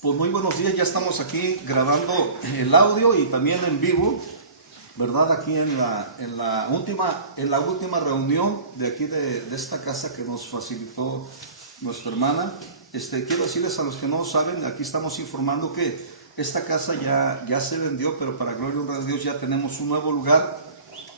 Pues muy buenos días, ya estamos aquí grabando el audio y también en vivo, ¿verdad? Aquí en la última reunión de aquí de esta casa que nos facilitó nuestra hermana. Quiero decirles a los que no saben, aquí estamos informando que esta casa ya se vendió, pero para gloria y honra de Dios ya tenemos un nuevo lugar.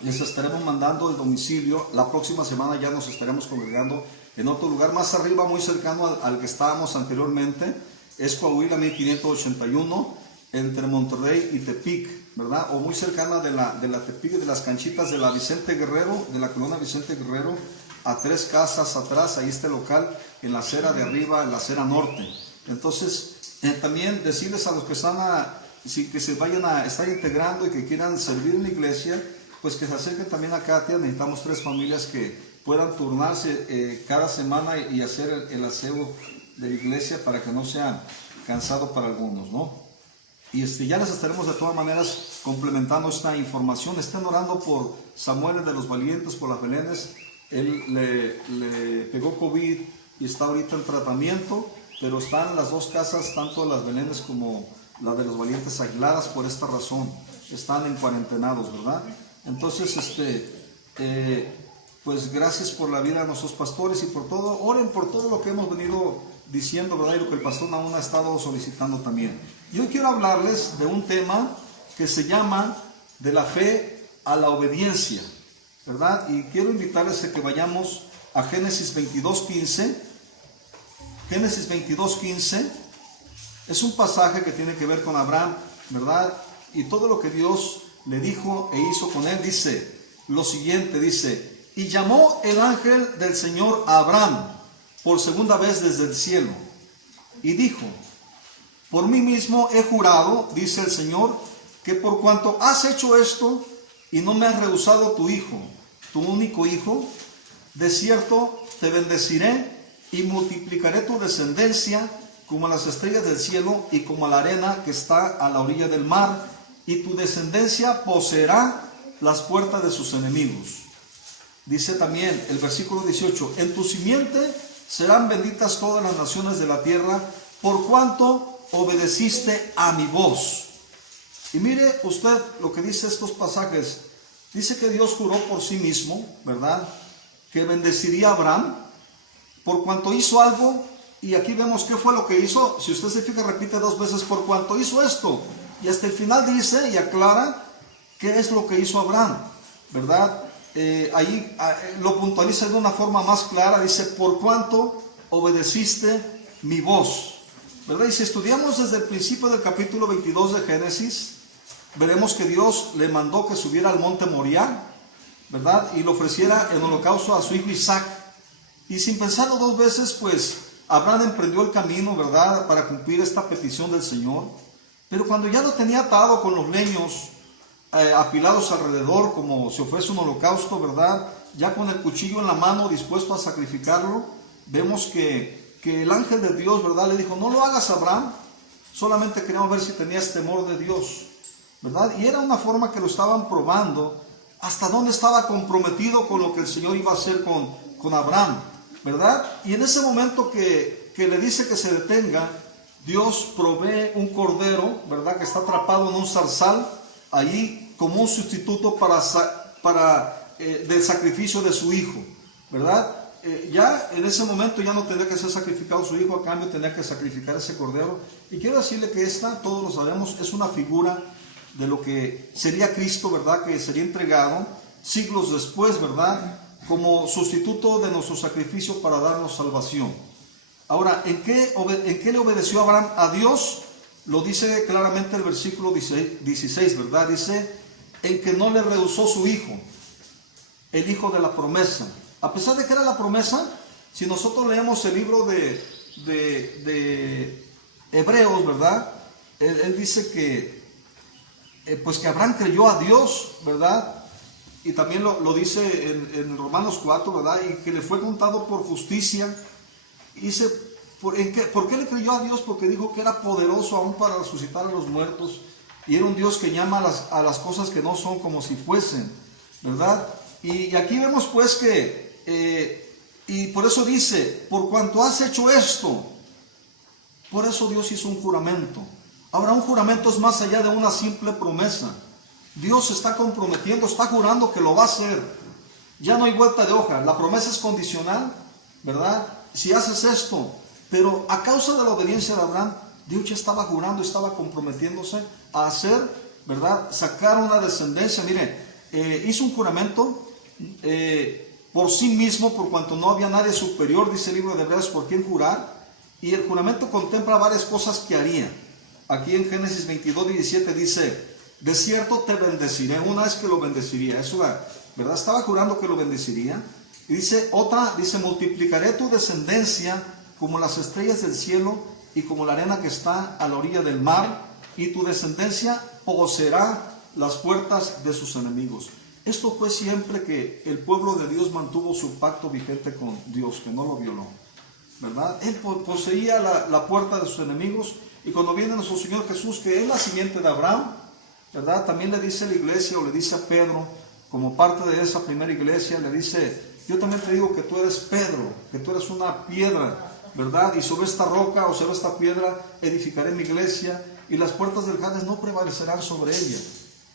Les estaremos mandando el domicilio. La próxima semana ya nos estaremos congregando en otro lugar más arriba, muy cercano al que estábamos anteriormente. Es Coahuila 1581, entre Monterrey y Tepic, ¿verdad? O muy cercana de la Tepic, de las canchitas de la Vicente Guerrero, de la colonia Vicente Guerrero, a 3 casas atrás. Ahí está el local, en la acera de arriba, en la acera norte. Entonces, también decirles a los que que se vayan a estar integrando y que quieran servir en la iglesia, pues que se acerquen también a Katia. Necesitamos 3 familias que puedan turnarse cada semana y hacer el aseo de la iglesia para que no sea cansado para algunos, ¿no? Y ya les estaremos de todas maneras complementando esta información. Estén orando por Samuel de los Valientes, por las Belénes. Él le pegó COVID y está ahorita en tratamiento, pero están las 2 casas, tanto las Belénes como la de los Valientes, aisladas por esta razón. Están en cuarentenados, ¿verdad? Entonces, pues gracias por la vida de nuestros pastores y por todo. Oren por todo lo que hemos venido diciendo, ¿verdad? Y lo que el pastor aún ha estado solicitando también. Y hoy quiero hablarles de un tema que se llama de la fe a la obediencia, ¿verdad? Y quiero invitarles a que vayamos a Génesis 22:15. Génesis 22:15 es un pasaje que tiene que ver con Abraham, ¿verdad? Y todo lo que Dios le dijo e hizo con él. Dice lo siguiente, dice: y llamó el ángel del Señor a Abraham por segunda vez desde el cielo, y dijo: por mí mismo he jurado, dice el Señor, que por cuanto has hecho esto y no me has rehusado tu hijo, tu único hijo, de cierto te bendeciré y multiplicaré tu descendencia como las estrellas del cielo y como la arena que está a la orilla del mar, y tu descendencia poseerá las puertas de sus enemigos. Dice también el versículo 18: en tu simiente serán benditas todas las naciones de la tierra, por cuanto obedeciste a mi voz. Y mire usted lo que dice estos pasajes. Dice que Dios juró por sí mismo, ¿verdad?, que bendeciría a Abraham por cuanto hizo algo. Y aquí vemos qué fue lo que hizo. Si usted se fija, repite 2 veces: por cuanto hizo esto. Y hasta el final dice y aclara qué es lo que hizo Abraham, ¿verdad? Ahí lo puntualiza de una forma más clara. Dice: por cuanto obedeciste mi voz, ¿verdad? Y si estudiamos desde el principio del capítulo 22 de Génesis, veremos que Dios le mandó que subiera al monte Moriah, ¿verdad?, y le ofreciera en holocausto a su hijo Isaac. Y sin pensarlo 2 veces, pues Abraham emprendió el camino, ¿verdad?, para cumplir esta petición del Señor. Pero cuando ya lo tenía atado con los leños apilados alrededor, como si fuese un holocausto, ¿verdad?, ya con el cuchillo en la mano, dispuesto a sacrificarlo, vemos que el ángel de Dios, ¿verdad?, le dijo: no lo hagas, Abraham, solamente queríamos ver si tenías temor de Dios, ¿verdad? Y era una forma que lo estaban probando, hasta dónde estaba comprometido con lo que el Señor iba a hacer con Abraham, ¿verdad? Y en ese momento que le dice que se detenga, Dios provee un cordero, ¿verdad?, que está atrapado en un zarzal, allí como un sustituto del sacrificio de su hijo, ¿verdad? Ya en ese momento ya no tendría que ser sacrificado su hijo, a cambio tenía que sacrificar ese cordero. Y quiero decirle que todos lo sabemos, es una figura de lo que sería Cristo, ¿verdad?, que sería entregado siglos después, ¿verdad?, como sustituto de nuestro sacrificio para darnos salvación. Ahora, ¿en qué le obedeció Abraham a Dios? Lo dice claramente el versículo 16, ¿verdad? Dice: en que no le rehusó su hijo, el hijo de la promesa. A pesar de que era la promesa, si nosotros leemos el libro de Hebreos, ¿verdad?, él dice que pues que Abraham creyó a Dios, ¿verdad? Y también lo dice en Romanos 4, ¿verdad? Y que le fue contado por justicia. Y dice: ¿por qué le creyó a Dios? Porque dijo que era poderoso aún para resucitar a los muertos, y era un Dios que llama a las cosas que no son como si fuesen, ¿verdad? Y aquí vemos pues que y por eso dice: por cuanto has hecho esto Por eso Dios hizo un juramento. Ahora, un juramento es más allá de una simple promesa. Dios se está comprometiendo, está jurando que lo va a hacer. Ya no hay vuelta de hoja. La promesa es condicional, ¿verdad? Si haces esto, pero a causa de la obediencia de Abraham, Dios ya estaba jurando, estaba comprometiéndose a hacer, ¿verdad? Sacar una descendencia. Mire, hizo un juramento por sí mismo, por cuanto no había nadie superior, dice el libro de Hebreos, por quien jurar. Y el juramento contempla varias cosas que haría. Aquí en Génesis 22:17 dice: de cierto te bendeciré. Una vez que lo bendeciría, eso era, ¿verdad? Estaba jurando que lo bendeciría. Y dice otra, dice: multiplicaré tu descendencia como las estrellas del cielo y como la arena que está a la orilla del mar, y tu descendencia poseerá las puertas de sus enemigos. Esto fue siempre que el pueblo de Dios mantuvo su pacto vigente con Dios, que no lo violó, ¿verdad? Él poseía la puerta de sus enemigos. Y cuando viene nuestro Señor Jesús, que es la simiente de Abraham, ¿verdad? También le dice a la iglesia, o le dice a Pedro, como parte de esa primera iglesia, le dice: yo también te digo que tú eres Pedro, que tú eres una piedra, ¿verdad? Y sobre esta roca o sobre esta piedra edificaré mi iglesia, y las puertas del Hades no prevalecerán sobre ella.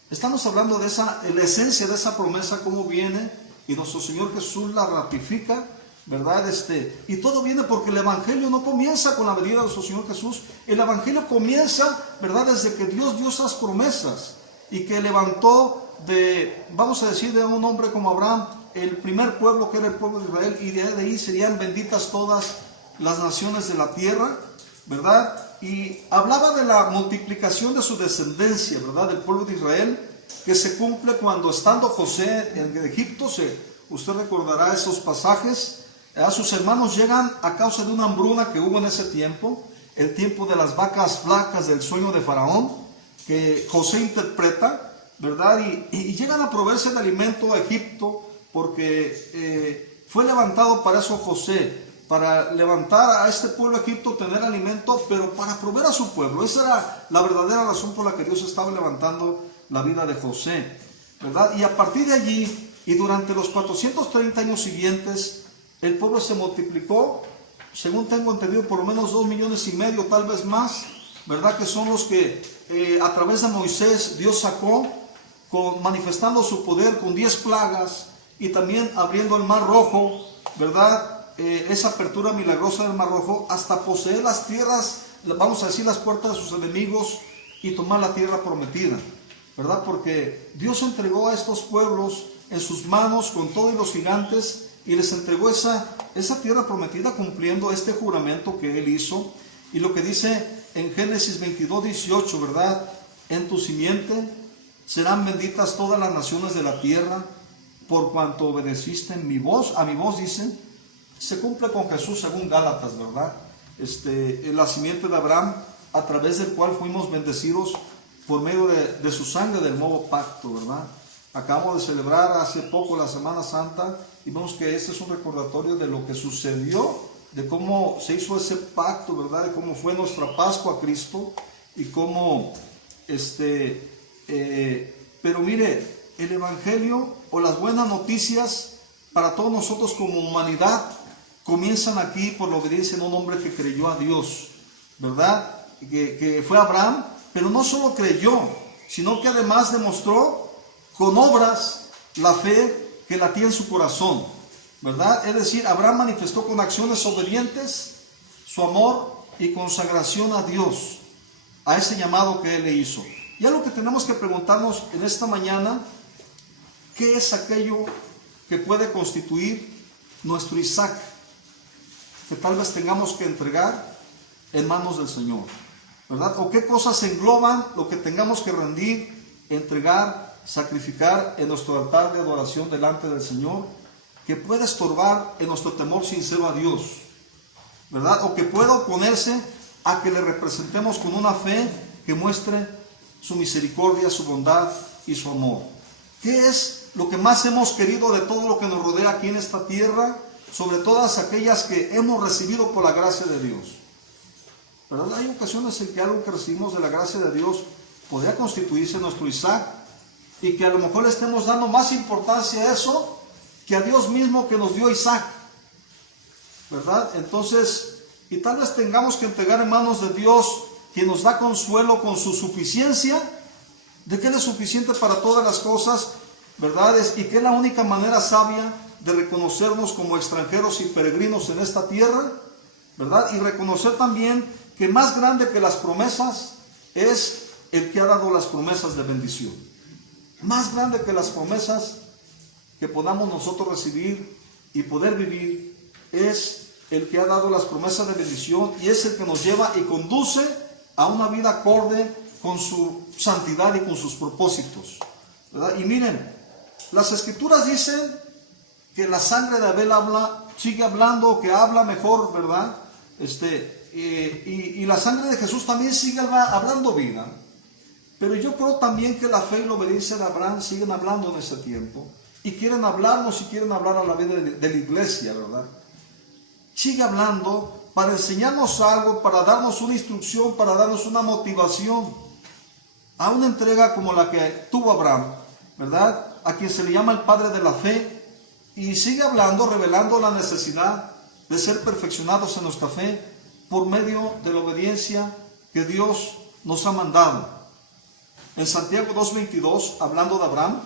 Estamos hablando de la esencia de esa promesa, cómo viene, y nuestro Señor Jesús la ratifica, ¿verdad? Y todo viene porque el Evangelio no comienza con la venida de nuestro Señor Jesús. El Evangelio comienza, ¿verdad?, desde que Dios dio esas promesas y que levantó vamos a decir, de un hombre como Abraham, el primer pueblo, que era el pueblo de Israel, y de ahí serían benditas todas las naciones de la tierra, ¿verdad? Y hablaba de la multiplicación de su descendencia, ¿verdad?, del pueblo de Israel, que se cumple cuando, estando José en Egipto, usted recordará esos pasajes. A sus hermanos llegan a causa de una hambruna que hubo en ese tiempo, el tiempo de las vacas flacas del sueño de Faraón, que José interpreta, ¿verdad? Y llegan a proveerse de alimento a Egipto, porque fue levantado para eso José, para levantar a este pueblo de Egipto, tener alimento, pero para proveer a su pueblo. Esa era la verdadera razón por la que Dios estaba levantando la vida de José, ¿verdad? Y a partir de allí, y durante los 430 años siguientes, el pueblo se multiplicó, según tengo entendido, por lo menos 2,5 millones, tal vez más, ¿verdad? Que son los que a través de Moisés Dios sacó, manifestando su poder con 10 plagas, y también abriendo el mar rojo, ¿verdad? Esa apertura milagrosa del mar rojo, hasta poseer las tierras, vamos a decir, las puertas de sus enemigos, y tomar la tierra prometida, ¿verdad? Porque Dios entregó a estos pueblos en sus manos con todos los gigantes, y les entregó esa tierra prometida, cumpliendo este juramento que Él hizo. Y lo que dice en Génesis 22:18, ¿verdad? En tu simiente serán benditas todas las naciones de la tierra, por cuanto obedeciste a mi voz, dice. Se cumple con Jesús según Gálatas, ¿verdad? La simiente de Abraham, a través del cual fuimos bendecidos por medio de su sangre del nuevo pacto, ¿verdad? Acabamos de celebrar hace poco la Semana Santa, y vemos que este es un recordatorio de lo que sucedió, de cómo se hizo ese pacto, ¿verdad? De cómo fue nuestra Pascua a Cristo, y cómo, pero mire, el Evangelio o las buenas noticias para todos nosotros como humanidad comienzan aquí por la obediencia de un hombre que creyó a Dios, ¿verdad? Que fue Abraham, pero no solo creyó, sino que además demostró con obras la fe que latía en su corazón, ¿verdad? Es decir, Abraham manifestó con acciones obedientes su amor y consagración a Dios, a ese llamado que Él le hizo. Ya lo que tenemos que preguntarnos en esta mañana: ¿qué es aquello que puede constituir nuestro Isaac, que tal vez tengamos que entregar en manos del Señor, ¿verdad? ¿O qué cosas engloban lo que tengamos que rendir, entregar, sacrificar en nuestro altar de adoración delante del Señor, que puede estorbar en nuestro temor sincero a Dios, ¿verdad? O que pueda oponerse a que le representemos con una fe que muestre su misericordia, su bondad y su amor. ¿Qué es lo que más hemos querido de todo lo que nos rodea aquí en esta tierra, sobre todas aquellas que hemos recibido por la gracia de Dios? ¿Verdad? Hay ocasiones en que algo que recibimos de la gracia de Dios podría constituirse nuestro Isaac, y que a lo mejor le estemos dando más importancia a eso que a Dios mismo que nos dio Isaac, ¿verdad? Entonces, y tal vez tengamos que entregar en manos de Dios, quien nos da consuelo con su suficiencia, de que Él es suficiente para todas las cosas, ¿verdad? Y que es la única manera sabia de reconocernos como extranjeros y peregrinos en esta tierra, ¿verdad? Y reconocer también que más grande que las promesas es el que ha dado las promesas de bendición. Más grande que las promesas que podamos nosotros recibir y poder vivir es el que ha dado las promesas de bendición, y es el que nos lleva y conduce a una vida acorde con su santidad y con sus propósitos, ¿verdad? Y miren, las escrituras dicen que la sangre de Abel sigue hablando, que habla mejor, ¿verdad? Y la sangre de Jesús también sigue hablando vida. Pero yo creo también que la fe y la obediencia de Abraham siguen hablando en ese tiempo, y quieren hablarnos y quieren hablar a la vida de la iglesia, ¿verdad? Sigue hablando para enseñarnos algo, para darnos una instrucción, para darnos una motivación a una entrega como la que tuvo Abraham, ¿verdad? A quien se le llama el padre de la fe, y sigue hablando, revelando la necesidad de ser perfeccionados en nuestra fe por medio de la obediencia que Dios nos ha mandado. En Santiago 2:22, hablando de Abraham,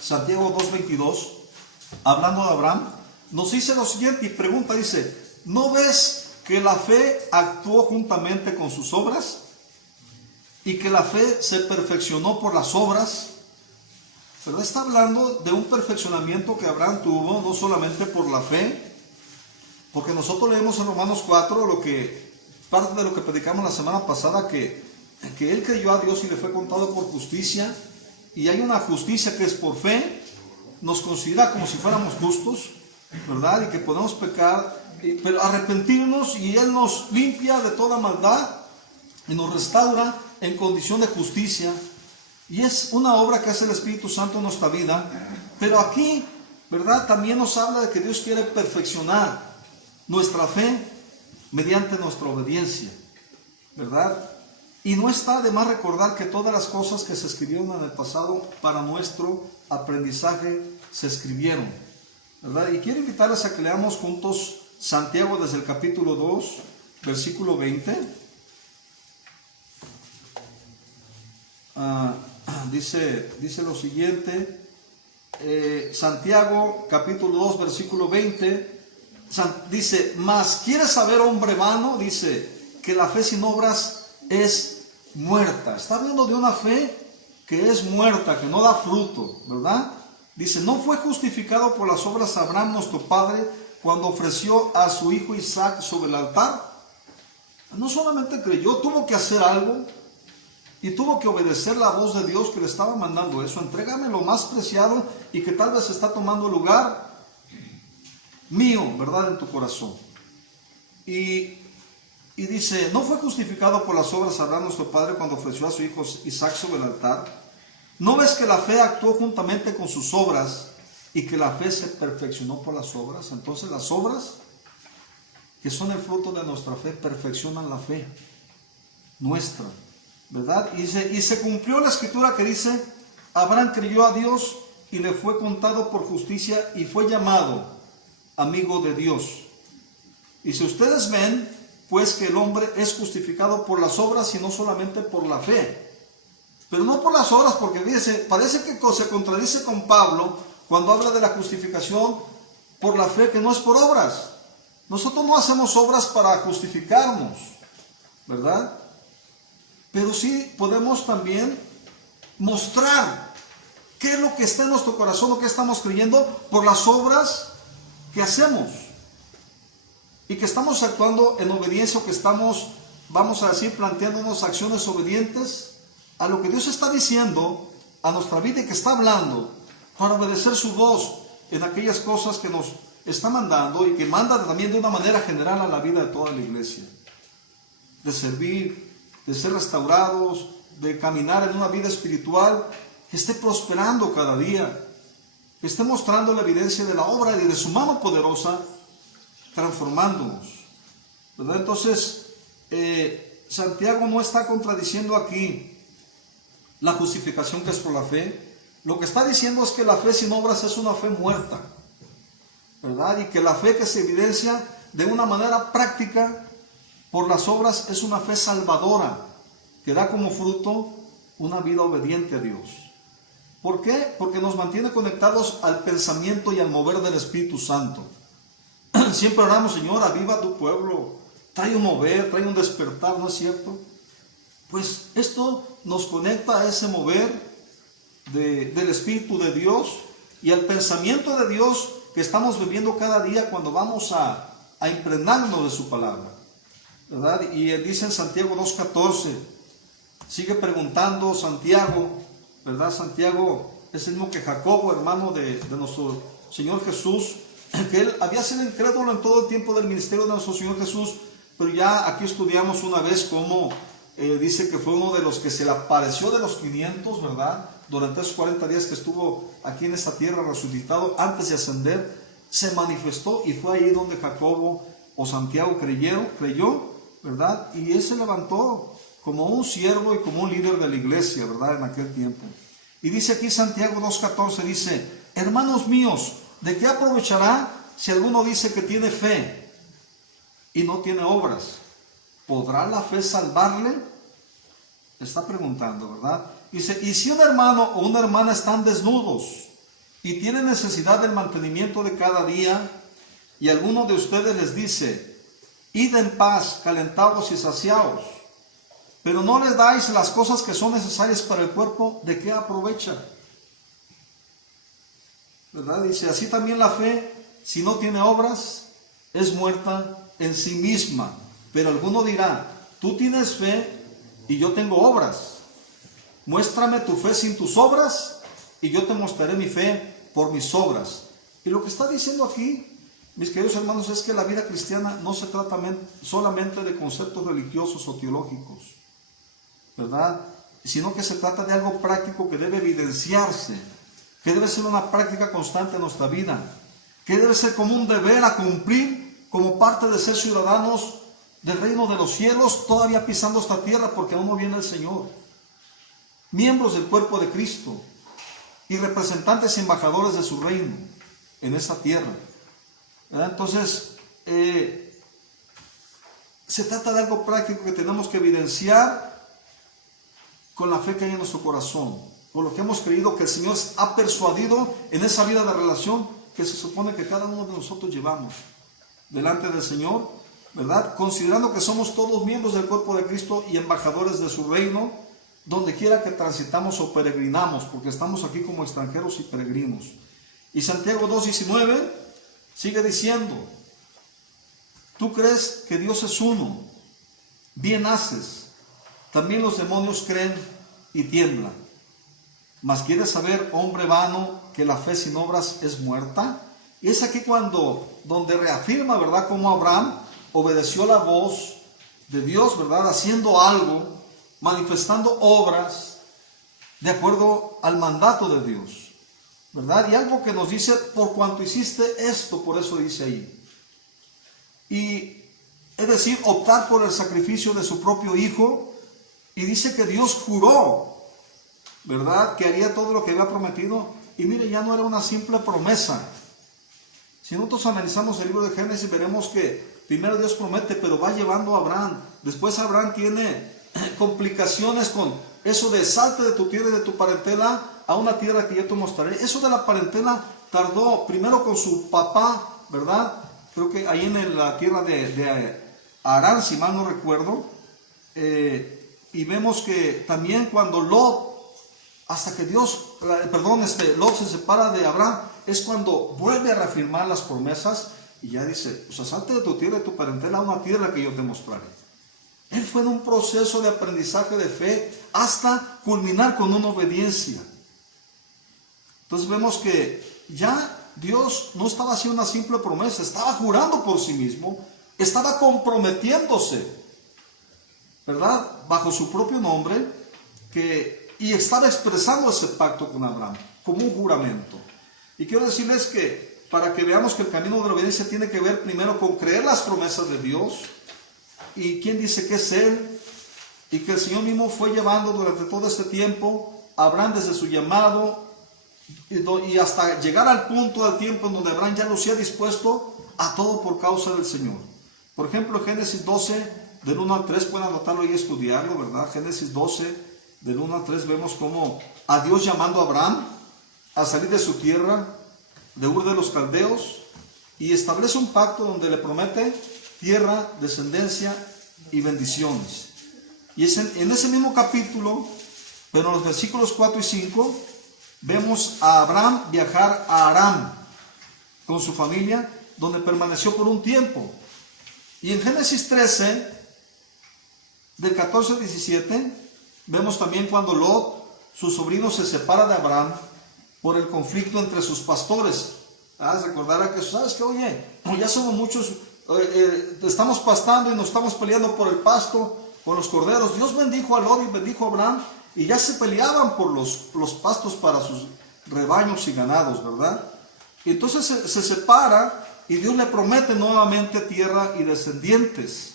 Santiago 2:22, hablando de Abraham, nos dice lo siguiente y pregunta, dice, ¿no ves que la fe actuó juntamente con sus obras? Y que la fe se perfeccionó por las obras. Pero está hablando de un perfeccionamiento que Abraham tuvo, no solamente por la fe, porque nosotros leemos en Romanos 4, parte de lo que predicamos la semana pasada, que él creyó a Dios y le fue contado por justicia, y hay una justicia que es por fe, nos considera como si fuéramos justos, ¿verdad? Y que podemos pecar, pero arrepentirnos, y Él nos limpia de toda maldad y nos restaura en condición de justicia. Y es una obra que hace el Espíritu Santo en nuestra vida. Pero aquí, ¿verdad? También nos habla de que Dios quiere perfeccionar nuestra fe mediante nuestra obediencia, ¿verdad? Y no está de más recordar que todas las cosas que se escribieron en el pasado para nuestro aprendizaje se escribieron, ¿verdad? Y quiero invitarles a que leamos juntos Santiago desde el capítulo 2, versículo 20. Dice lo siguiente, Santiago capítulo 2 versículo 20, dice, mas ¿quieres saber, hombre vano? Dice que la fe sin obras es muerta. Está hablando de una fe que es muerta, que no da fruto, ¿verdad? Dice, ¿no fue justificado por las obras Abraham nuestro padre cuando ofreció a su hijo Isaac sobre el altar? No solamente creyó, tuvo que hacer algo. Y tuvo que obedecer la voz de Dios que le estaba mandando eso. Entrégame lo más preciado y que tal vez está tomando lugar mío, ¿verdad? En tu corazón. Y dice, ¿no fue justificado por las obras Abraham nuestro padre cuando ofreció a su hijo Isaac sobre el altar? ¿No ves que la fe actuó juntamente con sus obras y que la fe se perfeccionó por las obras? Entonces las obras, que son el fruto de nuestra fe, perfeccionan la fe nuestra, ¿verdad? Y se cumplió la escritura que dice, Abraham creyó a Dios y le fue contado por justicia y fue llamado amigo de Dios. Y si ustedes ven, pues que el hombre es justificado por las obras y no solamente por la fe. Pero no por las obras, porque fíjense, parece que se contradice con Pablo cuando habla de la justificación por la fe, que no es por obras. Nosotros no hacemos obras para justificarnos, ¿verdad? Pero sí podemos también mostrar qué es lo que está en nuestro corazón, lo que estamos creyendo, por las obras que hacemos. Y que estamos actuando en obediencia, o que estamos, vamos a decir, planteándonos acciones obedientes a lo que Dios está diciendo a nuestra vida y que está hablando, para obedecer su voz en aquellas cosas que nos está mandando y que manda también de una manera general a la vida de toda la iglesia. De servir, de ser restaurados, de caminar en una vida espiritual que esté prosperando cada día, que esté mostrando la evidencia de la obra y de su mano poderosa transformándonos, ¿verdad? Entonces, Santiago no está contradiciendo aquí la justificación que es por la fe. lo que está diciendo es que la fe sin obras es una fe muerta, ¿verdad? Y que la fe que se evidencia de una manera práctica por las obras es una fe salvadora, que da como fruto una vida obediente a Dios. ¿Por qué? Porque nos mantiene conectados al pensamiento y al mover del Espíritu Santo. Siempre oramos, Señor, aviva tu pueblo, trae un mover, trae un despertar, ¿no es cierto? Pues esto nos conecta a ese mover del Espíritu de Dios y al pensamiento de Dios que estamos viviendo cada día cuando vamos a impregnarnos de su palabra, ¿verdad? Y dice en Santiago 2:14, sigue preguntando Santiago, ¿verdad? Santiago es el mismo que Jacobo, hermano de nuestro Señor Jesús, que él había sido incrédulo en todo el tiempo del ministerio de nuestro Señor Jesús, pero ya aquí estudiamos una vez cómo dice que fue uno de los que se le apareció de los 500, ¿verdad? Durante esos 40 días que estuvo aquí en esta tierra resucitado, antes de ascender, se manifestó y fue ahí donde Jacobo o Santiago creyó, ¿verdad? Y él se levantó como un siervo y como un líder de la iglesia, ¿verdad? En aquel tiempo. Y dice aquí Santiago 2:14, dice, hermanos míos, ¿de qué aprovechará si alguno dice que tiene fe y no tiene obras? ¿Podrá la fe salvarle? Está preguntando, ¿verdad? Dice, y si un hermano o una hermana están desnudos y tienen necesidad del mantenimiento de cada día, y alguno de ustedes les dice, id en paz, calentados y saciados, pero no les dais las cosas que son necesarias para el cuerpo, ¿de qué aprovecha? ¿Verdad? Dice, así también la fe, si no tiene obras, es muerta en sí misma. Pero alguno dirá, tú tienes fe y yo tengo obras. Muéstrame tu fe sin tus obras y yo te mostraré mi fe por mis obras. Y lo que está diciendo aquí, mis queridos hermanos, es que la vida cristiana no se trata solamente de conceptos religiosos o teológicos, ¿verdad? Sino que se trata de algo práctico que debe evidenciarse, que debe ser una práctica constante en nuestra vida, que debe ser como un deber a cumplir como parte de ser ciudadanos del reino de los cielos, todavía pisando esta tierra porque aún no viene el Señor. Miembros del cuerpo de Cristo y representantes y embajadores de su reino en esta tierra, ¿verdad? Entonces, se trata de algo práctico que tenemos que evidenciar con la fe que hay en nuestro corazón, por lo que hemos creído que el Señor ha persuadido en esa vida de relación que se supone que cada uno de nosotros llevamos delante del Señor, ¿verdad? Considerando que somos todos miembros del cuerpo de Cristo y embajadores de su reino, donde quiera que transitamos o peregrinamos, porque estamos aquí como extranjeros y peregrinos. Y Santiago 2:19 sigue diciendo, tú crees que Dios es uno, bien haces, también los demonios creen y tiemblan. Mas quieres saber, hombre vano, que la fe sin obras es muerta. Y es aquí donde reafirma, ¿verdad?, cómo Abraham obedeció la voz de Dios, ¿verdad?, haciendo algo, manifestando obras de acuerdo al mandato de Dios, ¿verdad? Y algo que nos dice, por cuanto hiciste esto, por eso dice ahí. Y es decir, optar por el sacrificio de su propio hijo, y dice que Dios juró, ¿verdad?, que haría todo lo que había prometido. Y mire, ya no era una simple promesa. Si nosotros analizamos el libro de Génesis, veremos que primero Dios promete, pero va llevando a Abraham. Después Abraham tiene complicaciones con eso de salte de tu tierra y de tu parentela a una tierra que yo te mostraré. Eso de la parentela tardó primero con su papá, ¿verdad? Creo que ahí en la tierra de Harán, si mal no recuerdo. Y vemos que también cuando Lot, hasta que Lot se separa de Abraham, es cuando vuelve a reafirmar las promesas y ya dice, o sea, salte de tu tierra y tu parentela a una tierra que yo te mostraré. Él fue en un proceso de aprendizaje de fe hasta culminar con una obediencia. Entonces vemos que ya Dios no estaba haciendo una simple promesa, estaba jurando por sí mismo, estaba comprometiéndose, ¿verdad?, bajo su propio nombre, y estaba expresando ese pacto con Abraham como un juramento. Y quiero decirles que para que veamos que el camino de la obediencia tiene que ver primero con creer las promesas de Dios y quién dice que es Él, y que el Señor mismo fue llevando durante todo este tiempo a Abraham desde su llamado y hasta llegar al punto del tiempo en donde Abraham ya lucía dispuesto a todo por causa del Señor. Por ejemplo, Génesis 12, del 1 al 3, pueden anotarlo y estudiarlo, ¿verdad? Génesis 12, del 1 al 3, vemos como a Dios llamando a Abraham a salir de su tierra, de Ur de los Caldeos, y establece un pacto donde le promete tierra, descendencia y bendiciones. Y es en ese mismo capítulo, pero en los versículos 4 y 5, vemos a Abraham viajar a Aram con su familia, donde permaneció por un tiempo. Y en Génesis 13, del 14 al 17, vemos también cuando Lot, su sobrino, se separa de Abraham por el conflicto entre sus pastores. Recordará que, ¿sabes qué? Oye, ya somos muchos, estamos pastando y nos estamos peleando por el pasto con los corderos. Dios bendijo a Lot y bendijo a Abraham, y ya se peleaban por los pastos para sus rebaños y ganados, ¿verdad? Y entonces se separa y Dios le promete nuevamente tierra y descendientes.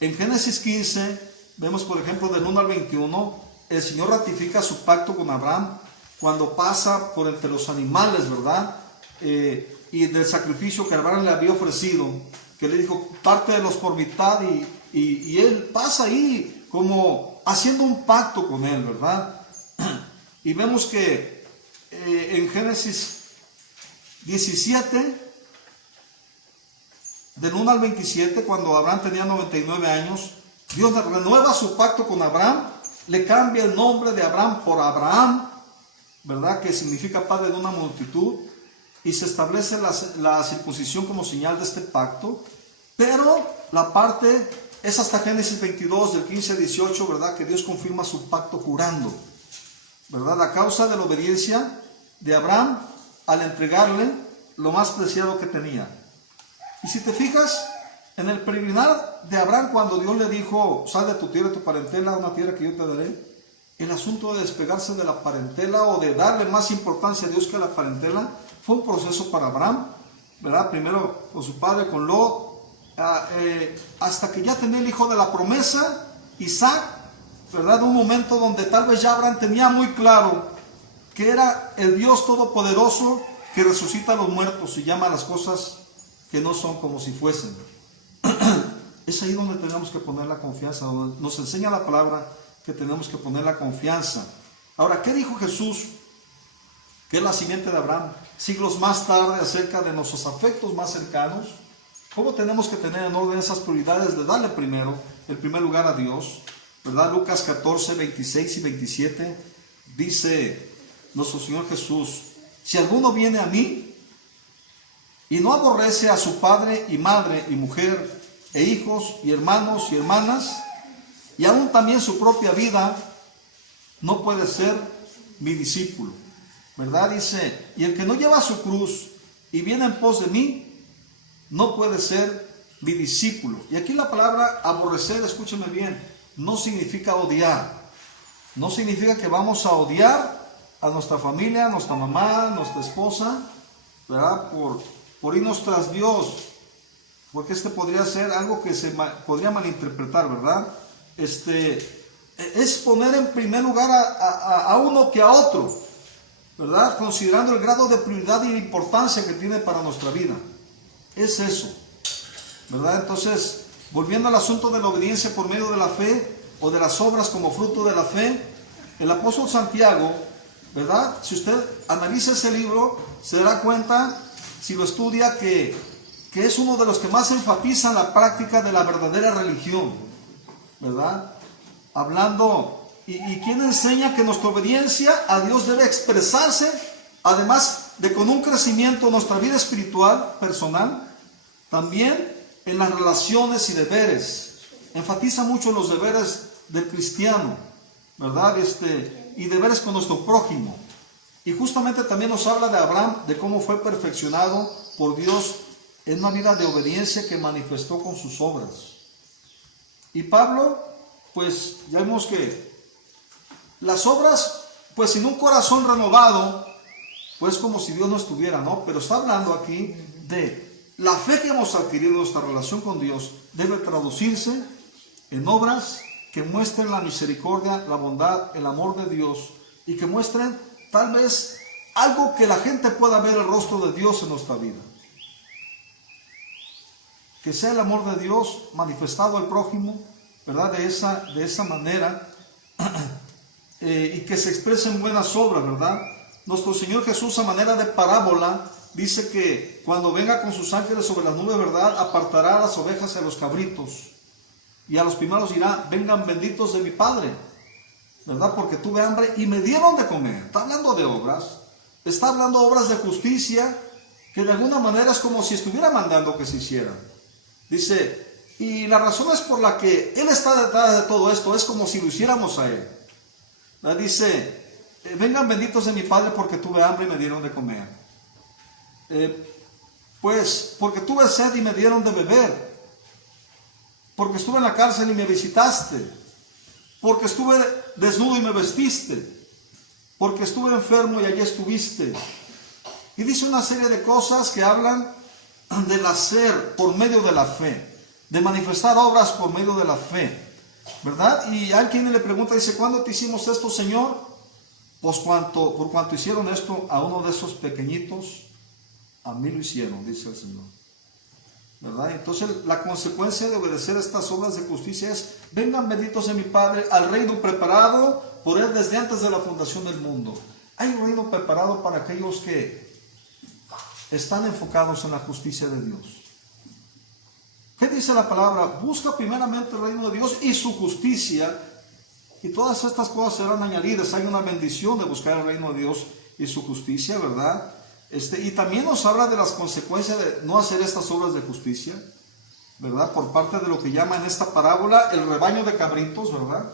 En Génesis 15, vemos por ejemplo del 1 al 21, el Señor ratifica su pacto con Abraham cuando pasa por entre los animales, ¿verdad? Y del sacrificio que Abraham le había ofrecido, que le dijo, pártelos por mitad, y él pasa ahí como haciendo un pacto con él, ¿verdad? Y vemos que en Génesis 17, del 1 al 27, cuando Abraham tenía 99 años, Dios renueva su pacto con Abraham, le cambia el nombre de Abraham por Abraham, ¿verdad? Que significa padre de una multitud, y se establece la circuncisión como señal de este pacto, pero la parte es hasta Génesis 22, del 15 al 18, ¿verdad? Que Dios confirma su pacto jurando, ¿verdad? A causa de la obediencia de Abraham al entregarle lo más preciado que tenía. Y si te fijas, en el peregrinar de Abraham, cuando Dios le dijo, sal de tu tierra y tu parentela a una tierra que yo te daré, el asunto de despegarse de la parentela o de darle más importancia a Dios que a la parentela, fue un proceso para Abraham, ¿verdad? Primero con su padre, con Lot, hasta que ya tenía el hijo de la promesa, Isaac, ¿verdad? Un momento donde tal vez ya Abraham tenía muy claro que era el Dios Todopoderoso que resucita a los muertos y llama a las cosas que no son como si fuesen. Es ahí donde tenemos que poner la confianza, donde nos enseña la palabra que tenemos que poner la confianza. Ahora, ¿qué dijo Jesús? Que es la simiente de Abraham, siglos más tarde, acerca de nuestros afectos más cercanos. ¿Cómo tenemos que tener en orden esas prioridades de darle primero, el primer lugar a Dios? ¿Verdad? Lucas 14, 26 y 27 dice nuestro Señor Jesús, si alguno viene a mí y no aborrece a su padre y madre y mujer e hijos y hermanos y hermanas, y aún también su propia vida, no puede ser mi discípulo. ¿Verdad? Dice, y el que no lleva su cruz y viene en pos de mí, no puede ser mi discípulo. Y aquí la palabra aborrecer, escúcheme bien, no significa odiar. No significa que vamos a odiar a nuestra familia, a nuestra mamá, a nuestra esposa, ¿verdad? Por irnos tras Dios. Porque podría ser algo que se podría malinterpretar, ¿verdad? Es poner en primer lugar a uno que a otro, ¿verdad? Considerando el grado de prioridad y de importancia que tiene para nuestra vida. Es eso, ¿verdad? Entonces, volviendo al asunto de la obediencia por medio de la fe o de las obras como fruto de la fe, el apóstol Santiago, ¿verdad? Si usted analiza ese libro, se dará cuenta, si lo estudia, que es uno de los que más enfatizan la práctica de la verdadera religión, ¿verdad? Hablando, y quien enseña que nuestra obediencia a Dios debe expresarse, además de con un crecimiento en nuestra vida espiritual, personal, también en las relaciones y deberes. Enfatiza mucho los deberes del cristiano, ¿verdad? Y deberes con nuestro prójimo. Y justamente también nos habla de Abraham, de cómo fue perfeccionado por Dios en una vida de obediencia que manifestó con sus obras. Y Pablo, pues ya vemos que las obras, pues sin un corazón renovado, pues como si Dios no estuviera, ¿no? Pero está hablando aquí de la fe que hemos adquirido en nuestra relación con Dios, debe traducirse en obras que muestren la misericordia, la bondad, el amor de Dios, y que muestren tal vez algo que la gente pueda ver el rostro de Dios en nuestra vida. Que sea el amor de Dios manifestado al prójimo, ¿verdad? De esa manera, y que se expresen buenas obras, ¿verdad? Nuestro Señor Jesús, a manera de parábola, dice que cuando venga con sus ángeles sobre las nubes, ¿verdad?, apartará a las ovejas y a los cabritos, y a los primeros dirá: vengan benditos de mi Padre, ¿verdad? Porque tuve hambre y me dieron de comer. Está hablando de obras, está hablando de obras de justicia, que de alguna manera es como si estuviera mandando que se hicieran. Dice, y la razón es por la que Él está detrás de todo esto, es como si lo hiciéramos a Él. Dice, vengan benditos de mi Padre porque tuve hambre y me dieron de comer. Pues porque tuve sed y me dieron de beber. Porque estuve en la cárcel y me visitaste. Porque estuve desnudo y me vestiste. Porque estuve enfermo y allí estuviste. Y dice una serie de cosas que hablan del hacer por medio de la fe, de manifestar obras por medio de la fe, ¿verdad? Y alguien le pregunta, dice: ¿cuándo te hicimos esto, Señor? Pues por cuanto hicieron esto a uno de esos pequeñitos, a mí lo hicieron, dice el Señor, ¿verdad? Entonces la consecuencia de obedecer estas obras de justicia es: vengan benditos de mi Padre al reino preparado por Él desde antes de la fundación del mundo. Hay un reino preparado para aquellos que están enfocados en la justicia de Dios. ¿Qué dice la palabra? Busca primeramente el reino de Dios y su justicia, y todas estas cosas serán añadidas. Hay una bendición de buscar el reino de Dios y su justicia, ¿verdad? Y también nos habla de las consecuencias de no hacer estas obras de justicia, ¿verdad? Por parte de lo que llama en esta parábola el rebaño de cabritos, ¿verdad?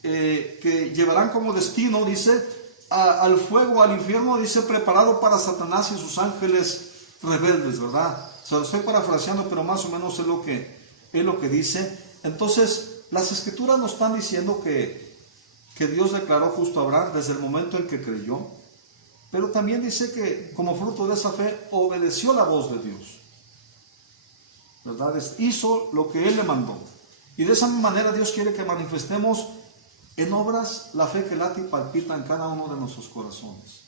Que llevarán como destino, dice, al fuego, al infierno, dice, preparado para Satanás y sus ángeles rebeldes, ¿verdad? Se lo estoy parafraseando, pero más o menos es lo que dice. Entonces, las Escrituras nos están diciendo que Dios declaró justo a Abraham desde el momento en que creyó, pero también dice que como fruto de esa fe obedeció la voz de Dios, ¿verdad? Hizo lo que Él le mandó. Y de esa manera Dios quiere que manifestemos en obras la fe que late y palpita en cada uno de nuestros corazones,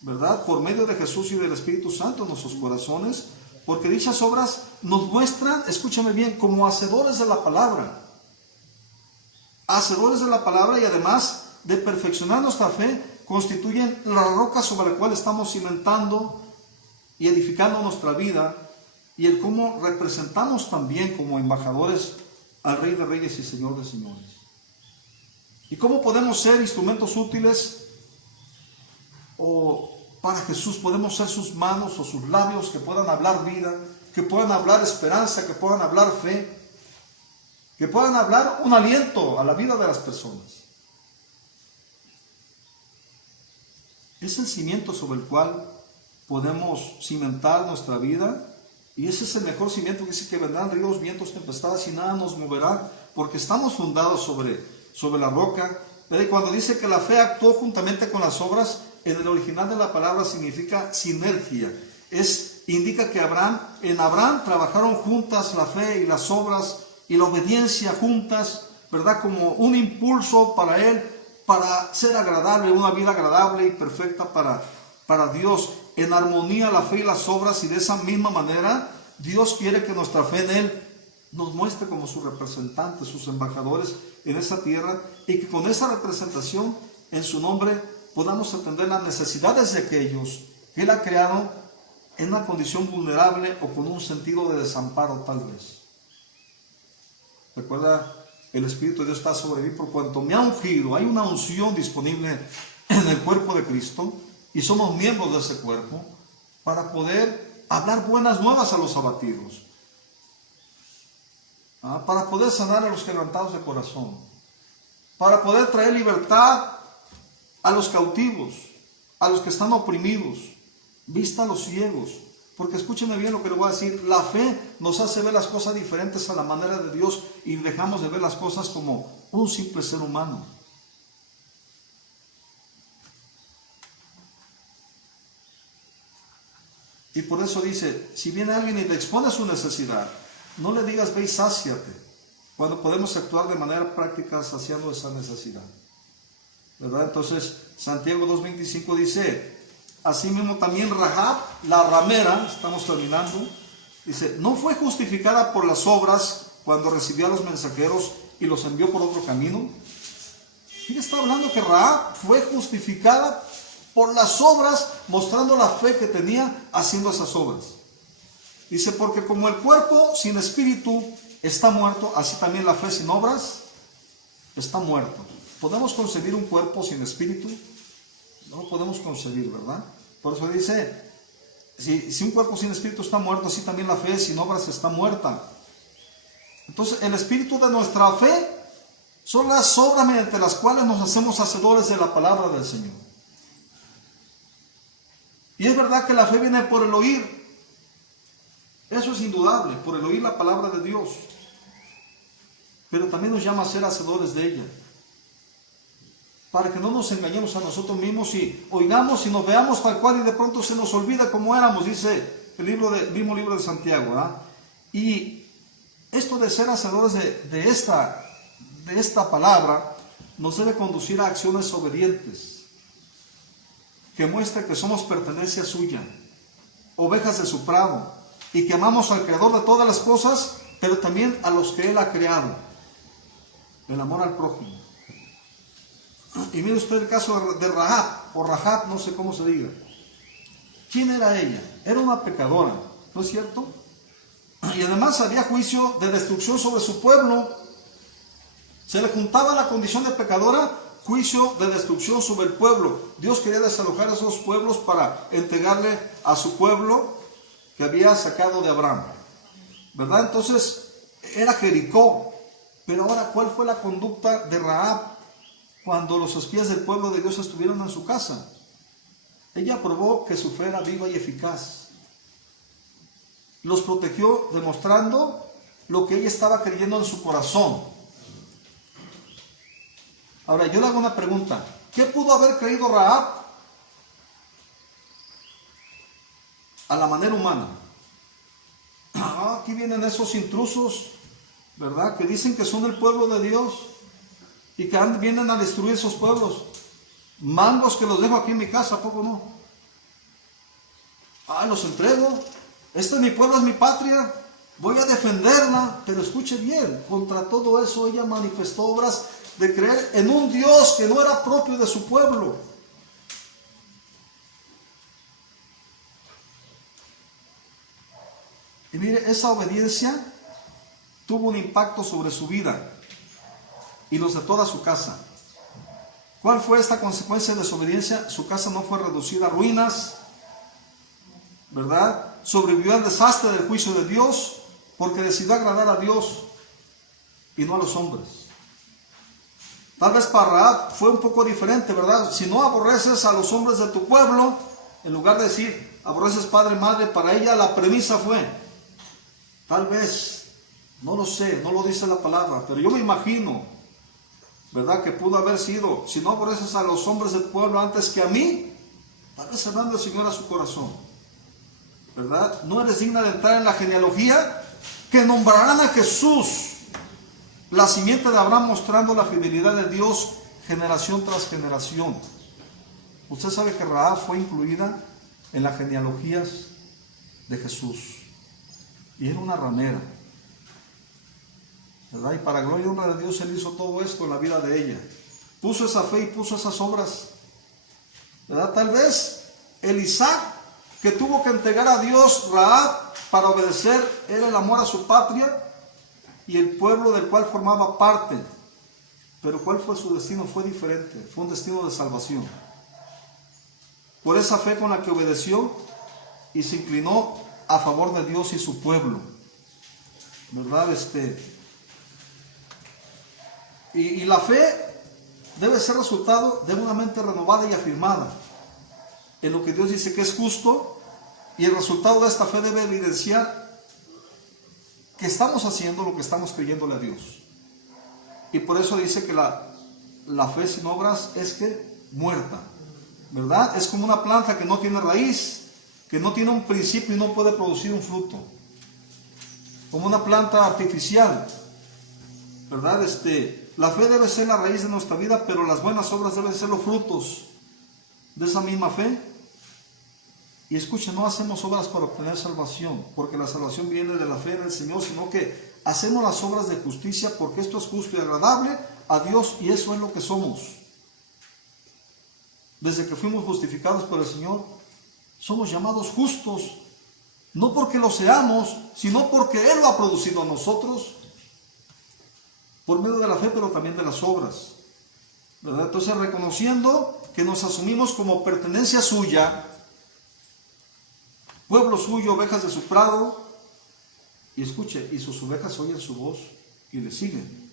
¿verdad? Por medio de Jesús y del Espíritu Santo en nuestros corazones, porque dichas obras nos muestran, escúchame bien, como hacedores de la palabra. Hacedores de la palabra, y además de perfeccionar nuestra fe, constituyen la roca sobre la cual estamos cimentando y edificando nuestra vida, y el cómo representamos también como embajadores al Rey de Reyes y Señor de Señores. ¿Y cómo podemos ser instrumentos útiles para Jesús? Podemos ser sus manos o sus labios que puedan hablar vida, que puedan hablar esperanza, que puedan hablar fe, que puedan hablar un aliento a la vida de las personas. Es el cimiento sobre el cual podemos cimentar nuestra vida, y ese es el mejor cimiento. Que dice que vendrán ríos, vientos, tempestades y nada nos moverá, porque estamos fundados sobre la roca. Y cuando dice que la fe actuó juntamente con las obras, en el original de la palabra significa sinergia. Indica que en Abraham trabajaron juntas la fe y las obras y la obediencia juntas, ¿verdad? Como un impulso para él, para ser agradable, una vida agradable y perfecta para Dios. En armonía la fe y las obras, y de esa misma manera Dios quiere que nuestra fe en Él nos muestre como sus representantes, sus embajadores en esa tierra, y que con esa representación en su nombre podamos atender las necesidades de aquellos que Él ha creado en una condición vulnerable o con un sentido de desamparo tal vez. Recuerda, el Espíritu de Dios está sobre mí por cuanto me ha ungido. Hay una unción disponible en el cuerpo de Cristo y somos miembros de ese cuerpo para poder hablar buenas nuevas a los abatidos, para poder sanar a los quebrantados de corazón, para poder traer libertad a los cautivos, a los que están oprimidos, vista a los ciegos. Porque escúcheme bien lo que le voy a decir: la fe nos hace ver las cosas diferentes a la manera de Dios, y dejamos de ver las cosas como un simple ser humano. Y por eso dice, si viene alguien y te expone su necesidad, no le digas ve y sáciate, cuando podemos actuar de manera práctica saciando esa necesidad, ¿verdad? Entonces Santiago 2:25 dice, asimismo también Rahab, la ramera, estamos terminando, dice, no fue justificada por las obras cuando recibió a los mensajeros y los envió por otro camino. ¿Quién está hablando que Rahab fue justificada por las obras, mostrando la fe que tenía haciendo esas obras? Dice, porque como el cuerpo sin espíritu está muerto, así también la fe sin obras está muerto. ¿Podemos concebir un cuerpo sin espíritu? No lo podemos concebir, ¿verdad? Por eso dice, si un cuerpo sin espíritu está muerto, así también la fe sin obras está muerta. Entonces, el espíritu de nuestra fe son las obras mediante las cuales nos hacemos hacedores de la palabra del Señor. Y es verdad que la fe viene por el oír. Eso es indudable, por el oír la palabra de Dios. Pero también nos llama a ser hacedores de ella. Para que no nos engañemos a nosotros mismos y oigamos y nos veamos tal cual y de pronto se nos olvida cómo éramos, dice el mismo libro de Santiago, ¿verdad? Y esto de ser hacedores de esta palabra nos debe conducir a acciones obedientes que muestren que somos pertenencia suya, ovejas de su prado, y que amamos al Creador de todas las cosas, pero también a los que Él ha creado. El amor al prójimo. Y mire usted el caso de Rahab, o Rahab, no sé cómo se diga. ¿Quién era ella? Era una pecadora, ¿no es cierto? Y además había juicio de destrucción sobre su pueblo. Se le juntaba la condición de pecadora, juicio de destrucción sobre el pueblo. Dios quería desalojar a esos pueblos para entregarle a su pueblo que había sacado de Abraham, ¿verdad? Entonces era Jericó. Pero ahora, ¿cuál fue la conducta de Rahab cuando los espías del pueblo de Dios estuvieron en su casa? Ella probó que su fe era viva y eficaz. Los protegió demostrando lo que ella estaba creyendo en su corazón. Ahora, yo le hago una pregunta. ¿Qué pudo haber creído Rahab a la manera humana? Aquí vienen esos intrusos, ¿verdad? Que dicen que son el pueblo de Dios y que vienen a destruir esos pueblos. Mangos que los dejo aquí en mi casa, ¿a poco no? Los entrego. Este es mi pueblo, es mi patria. Voy a defenderla. Pero escuche bien, contra todo eso ella manifestó obras de creer en un Dios que no era propio de su pueblo. Y mire, esa obediencia tuvo un impacto sobre su vida y los de toda su casa. ¿Cuál fue esta consecuencia de desobediencia? Su casa no fue reducida a ruinas, ¿verdad? Sobrevivió al desastre del juicio de Dios porque decidió agradar a Dios y no a los hombres. Tal vez para Rahab fue un poco diferente, ¿verdad? Si no aborreces a los hombres de tu pueblo, en lugar de decir aborreces padre, madre, para ella la premisa fue, tal vez, no lo sé, no lo dice la palabra, pero yo me imagino, ¿verdad? Que pudo haber sido, si no aborreces a los hombres del pueblo antes que a mí, tal vez hablando el Señor a su corazón, ¿verdad? No eres digna de entrar en la genealogía que nombrarán a Jesús, la simiente de Abraham, mostrando la fidelidad de Dios generación tras generación. Usted sabe que Rahab fue incluida en las genealogías de Jesús y era una ramera, ¿verdad? Y para gloria y honra de Dios, Él hizo todo esto en la vida de ella. Puso esa fe y puso esas obras, ¿verdad? Tal vez el Isaac que tuvo que entregar a Dios Rahab para obedecer era el amor a su patria y el pueblo del cual formaba parte. Pero ¿cuál fue su destino? Fue diferente, fue un destino de salvación. Por esa fe con la que obedeció y se inclinó a favor de Dios y su pueblo, ¿verdad? Y la fe debe ser resultado de una mente renovada y afirmada en lo que Dios dice que es justo, y el resultado de esta fe debe evidenciar que estamos haciendo lo que estamos creyéndole a Dios. Y por eso dice que la fe sin obras es que muerta, ¿verdad? Es como una planta que no tiene raíz, que no tiene un principio y no puede producir un fruto. Como una planta artificial, ¿verdad? La fe debe ser la raíz de nuestra vida, pero las buenas obras deben ser los frutos de esa misma fe. Y escuchen, no hacemos obras para obtener salvación, porque la salvación viene de la fe en el Señor, sino que hacemos las obras de justicia porque esto es justo y agradable a Dios, y eso es lo que somos. Desde que fuimos justificados por el Señor, somos llamados justos, no porque lo seamos, sino porque Él lo ha producido a nosotros, por medio de la fe, pero también de las obras, ¿verdad? Entonces, reconociendo que nos asumimos como pertenencia suya, pueblo suyo, ovejas de su prado, y escuche, y sus ovejas oyen su voz y le siguen.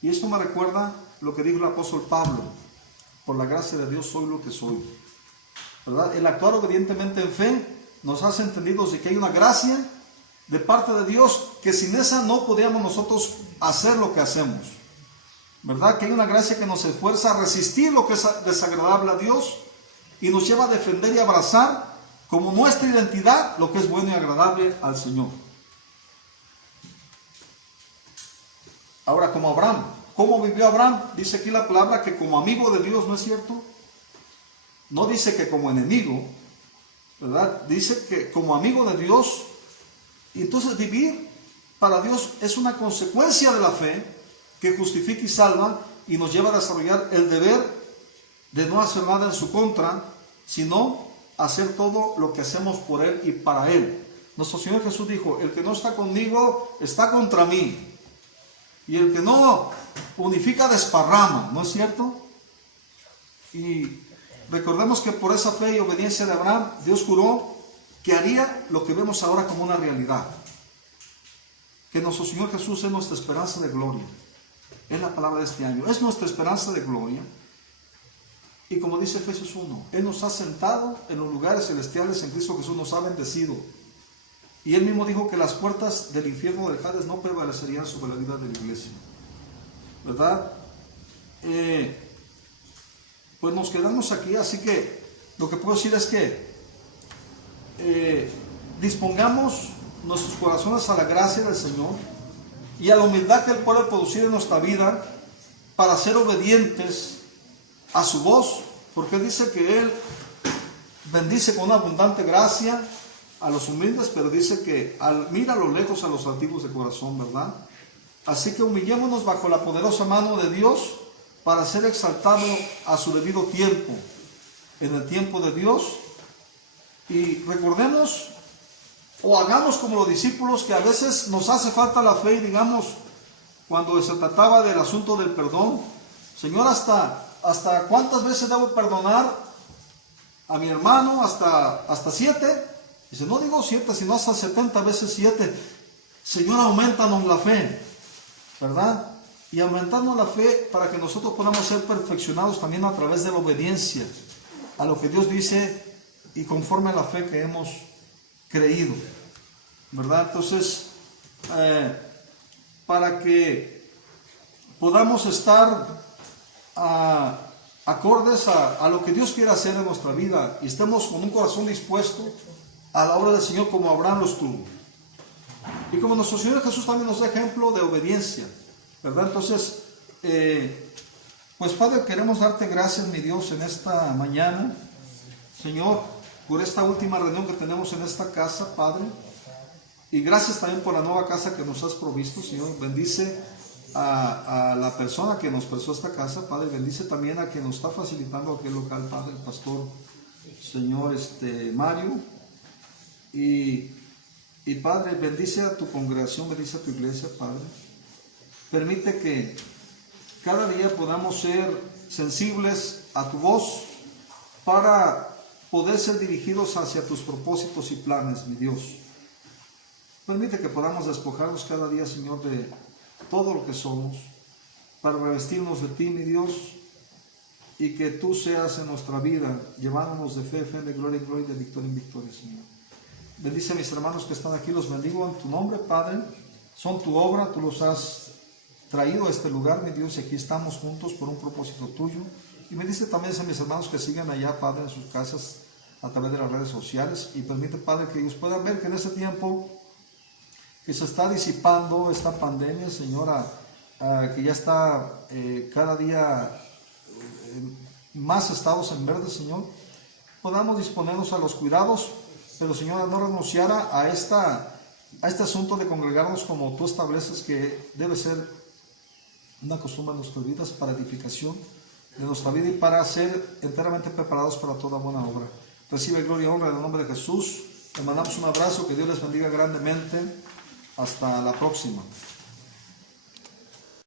Y esto me recuerda lo que dijo el apóstol Pablo: por la gracia de Dios soy lo que soy, ¿verdad? El actuar obedientemente en fe nos hace entendidos de que hay una gracia de parte de Dios, que sin esa no podíamos nosotros hacer lo que hacemos, ¿verdad? Que hay una gracia que nos esfuerza a resistir lo que es desagradable a Dios y nos lleva a defender y abrazar como nuestra identidad lo que es bueno y agradable al Señor. Ahora, como Abraham, ¿cómo vivió Abraham? Dice aquí la palabra que como amigo de Dios, ¿no es cierto? No dice que como enemigo, ¿verdad? Dice que como amigo de Dios. Y entonces vivir para Dios es una consecuencia de la fe que justifica y salva, y nos lleva a desarrollar el deber de no hacer nada en su contra, sino hacer todo lo que hacemos por Él y para Él. Nuestro Señor Jesús dijo: el que no está conmigo está contra mí, y el que no unifica desparrama, ¿no es cierto? Y recordemos que por esa fe y obediencia de Abraham, Dios juró que haría lo que vemos ahora como una realidad. Que nuestro Señor Jesús es nuestra esperanza de gloria. Es la palabra de este año. Es nuestra esperanza de gloria. Y como dice Efesios 1, Él nos ha sentado en los lugares celestiales en Cristo Jesús, nos ha bendecido. Y Él mismo dijo que las puertas del infierno del Hades no prevalecerían sobre la vida de la iglesia, ¿verdad? Pues nos quedamos aquí, así que lo que puedo decir es que dispongamos nuestros corazones a la gracia del Señor y a la humildad que Él puede producir en nuestra vida para ser obedientes a su voz, porque Él dice que Él bendice con una abundante gracia a los humildes, pero dice que mira a lo lejos a los altivos de corazón, ¿verdad? Así que humillémonos bajo la poderosa mano de Dios para ser exaltado a su debido tiempo, en el tiempo de Dios. Y recordemos o hagamos como los discípulos, que a veces nos hace falta la fe, y digamos, cuando se trataba del asunto del perdón: Señor, ¿hasta cuántas veces debo perdonar a mi hermano? ¿Hasta 7? Dice: no digo 7, sino hasta 70 veces 7. Señor, aumentanos la fe, ¿verdad? Y aumentarnos la fe para que nosotros podamos ser perfeccionados también a través de la obediencia a lo que Dios dice y conforme a la fe que hemos creído, ¿verdad? Entonces, para que podamos estar acordes a lo que Dios quiere hacer en nuestra vida y estemos con un corazón dispuesto a la obra del Señor, como Abraham lo estuvo. Y como nuestro Señor Jesús también nos da ejemplo de obediencia, ¿verdad? Entonces, pues Padre, queremos darte gracias, mi Dios, en esta mañana, Señor, por esta última reunión que tenemos en esta casa, Padre. Y gracias también por la nueva casa que nos has provisto, Señor. Bendice a la persona que nos prestó esta casa, Padre. Bendice también a quien nos está facilitando aquel local, Padre, el pastor, Señor, Mario. Y Padre, bendice a tu congregación, bendice a tu iglesia, Padre. Permite que cada día podamos ser sensibles a tu voz para poder ser dirigidos hacia tus propósitos y planes, mi Dios. Permite que podamos despojarnos cada día, Señor, de todo lo que somos, para revestirnos de ti, mi Dios, y que tú seas en nuestra vida, llevándonos de fe en fe, de gloria en gloria, de victoria en victoria, Señor. Bendice a mis hermanos que están aquí, los bendigo en tu nombre, Padre. Son tu obra, tú los has traído a este lugar, mi Dios, y aquí estamos juntos por un propósito tuyo. Y bendice también a mis hermanos que sigan allá, Padre, en sus casas, a través de las redes sociales. Y permite, Padre, que ellos puedan ver que en este tiempo que se está disipando esta pandemia, Señor, que ya está cada día más estados en verde, Señor, podamos disponernos a los cuidados, pero Señor, no renunciara a este asunto de congregarnos como tú estableces que debe ser una costumbre en nuestras vidas para edificación de nuestra vida y para ser enteramente preparados para toda buena obra. Recibe gloria y honra en el nombre de Jesús. Les mandamos un abrazo, que Dios les bendiga grandemente. Hasta la próxima.